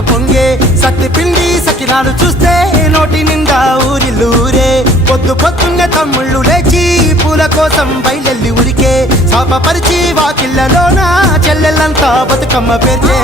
మనసు పొంగే సత్తి పిండి సకినాలు చూస్తే నోటి నిండా ఊరిల్లూరే పొద్దున్నే తమ్ముళ్ళు లేచి పూల కోసం బయలెల్లి ఉరికే శాపపరిచి వాకిళ్ళలోన చెల్లెళ్ళంతా బతుకమ్మ పేర్చే